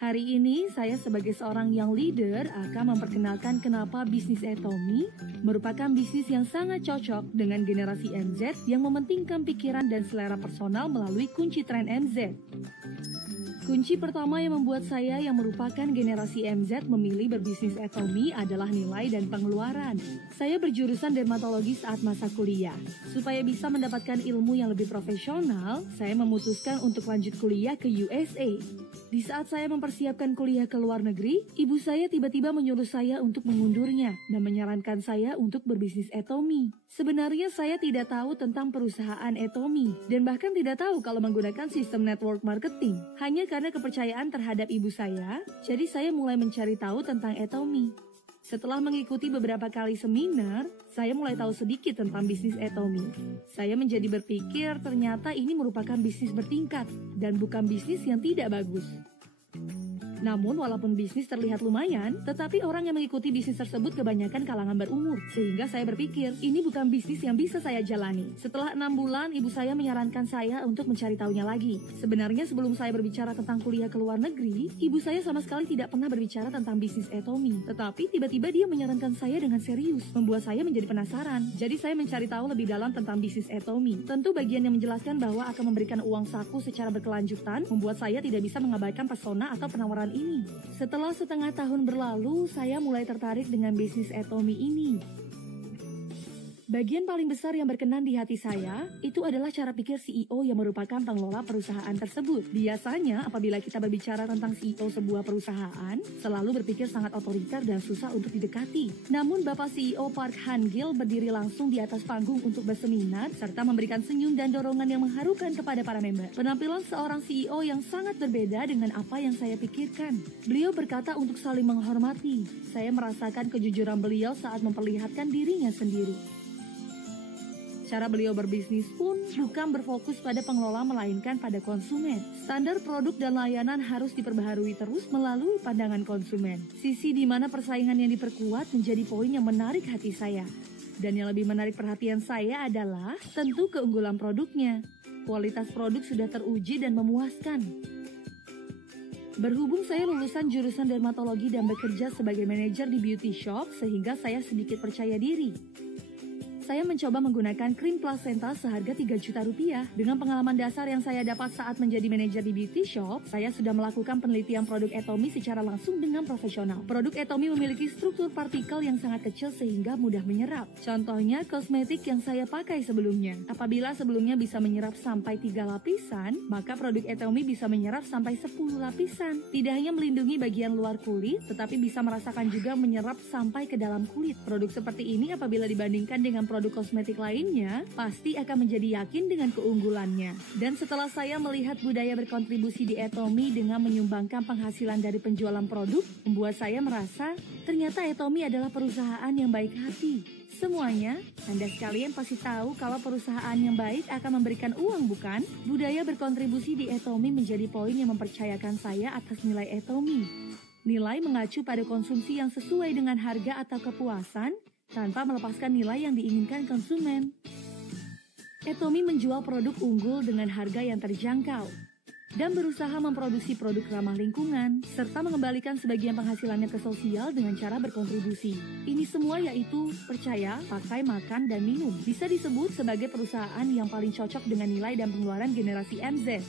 Hari ini saya sebagai seorang young leader akan memperkenalkan kenapa bisnis Atomy merupakan bisnis yang sangat cocok dengan generasi MZ yang mementingkan pikiran dan selera personal melalui kunci tren MZ. Kunci pertama yang membuat saya yang merupakan generasi MZ memilih berbisnis Atomy adalah nilai dan pengeluaran. Saya berjurusan dermatologi saat masa kuliah. Supaya bisa mendapatkan ilmu yang lebih profesional, saya memutuskan untuk lanjut kuliah ke USA. Di saat saya mempersiapkan kuliah ke luar negeri, ibu saya tiba-tiba menyuruh saya untuk mengundurnya dan menyarankan saya untuk berbisnis Atomy. Sebenarnya saya tidak tahu tentang perusahaan Atomy dan bahkan tidak tahu kalau menggunakan sistem network marketing. Hanya karena kepercayaan terhadap ibu saya, jadi saya mulai mencari tahu tentang Atomy. Setelah mengikuti beberapa kali seminar, saya mulai tahu sedikit tentang bisnis Atomy. Saya menjadi berpikir ternyata ini merupakan bisnis bertingkat dan bukan bisnis yang tidak bagus. Namun walaupun bisnis terlihat lumayan, tetapi orang yang mengikuti bisnis tersebut kebanyakan kalangan berumur. Sehingga saya berpikir, ini bukan bisnis yang bisa saya jalani. Setelah 6 bulan, ibu saya menyarankan saya untuk mencari tahunya lagi. Sebenarnya sebelum saya berbicara tentang kuliah ke luar negeri, ibu saya sama sekali tidak pernah berbicara tentang bisnis Atomy. Tetapi tiba-tiba dia menyarankan saya dengan serius, membuat saya menjadi penasaran. Jadi saya mencari tahu lebih dalam tentang bisnis Atomy. Tentu bagian yang menjelaskan bahwa akan memberikan uang saku secara berkelanjutan, membuat saya tidak bisa mengabaikan pesona atau penawaran ini. Setelah setengah tahun berlalu, saya mulai tertarik dengan bisnis Atomy ini. Bagian paling besar yang berkenan di hati saya, itu adalah cara pikir CEO yang merupakan pengelola perusahaan tersebut. Biasanya, apabila kita berbicara tentang CEO sebuah perusahaan, selalu berpikir sangat otoriter dan susah untuk didekati. Namun, Bapak CEO Park Han-gil berdiri langsung di atas panggung untuk berseminar, serta memberikan senyum dan dorongan yang mengharukan kepada para member. Penampilan seorang CEO yang sangat berbeda dengan apa yang saya pikirkan. Beliau berkata untuk saling menghormati. Saya merasakan kejujuran beliau saat memperlihatkan dirinya sendiri. Cara beliau berbisnis pun bukan berfokus pada pengelola melainkan pada konsumen. Standar produk dan layanan harus diperbaharui terus melalui pandangan konsumen. Sisi di mana persaingan yang diperkuat menjadi poin yang menarik hati saya. Dan yang lebih menarik perhatian saya adalah tentu keunggulan produknya. Kualitas produk sudah teruji dan memuaskan. Berhubung saya lulusan jurusan dermatologi dan bekerja sebagai manajer di beauty shop, sehingga saya sedikit percaya diri. Saya mencoba menggunakan krim plasenta seharga 3 juta rupiah. Dengan pengalaman dasar yang saya dapat saat menjadi manajer di beauty shop, saya sudah melakukan penelitian produk Atomy secara langsung dengan profesional. Produk Atomy memiliki struktur partikel yang sangat kecil sehingga mudah menyerap. Contohnya, kosmetik yang saya pakai sebelumnya. Apabila sebelumnya bisa menyerap sampai 3 lapisan, maka produk Atomy bisa menyerap sampai 10 lapisan. Tidak hanya melindungi bagian luar kulit, tetapi bisa merasakan juga menyerap sampai ke dalam kulit. Produk seperti ini apabila dibandingkan dengan produk kosmetik lainnya, pasti akan menjadi yakin dengan keunggulannya. Dan setelah saya melihat budaya berkontribusi di Atomy dengan menyumbangkan penghasilan dari penjualan produk, membuat saya merasa ternyata Atomy adalah perusahaan yang baik hati. Semuanya, Anda sekalian pasti tahu kalau perusahaan yang baik akan memberikan uang, bukan? Budaya berkontribusi di Atomy menjadi poin yang mempercayakan saya atas nilai Atomy. Nilai mengacu pada konsumsi yang sesuai dengan harga atau kepuasan, tanpa melepaskan nilai yang diinginkan konsumen. Atomy menjual produk unggul dengan harga yang terjangkau dan berusaha memproduksi produk ramah lingkungan serta mengembalikan sebagian penghasilannya ke sosial dengan cara berkontribusi. Ini semua yaitu percaya, pakai, makan, dan minum. Bisa disebut sebagai perusahaan yang paling cocok dengan nilai dan pengeluaran generasi MZ.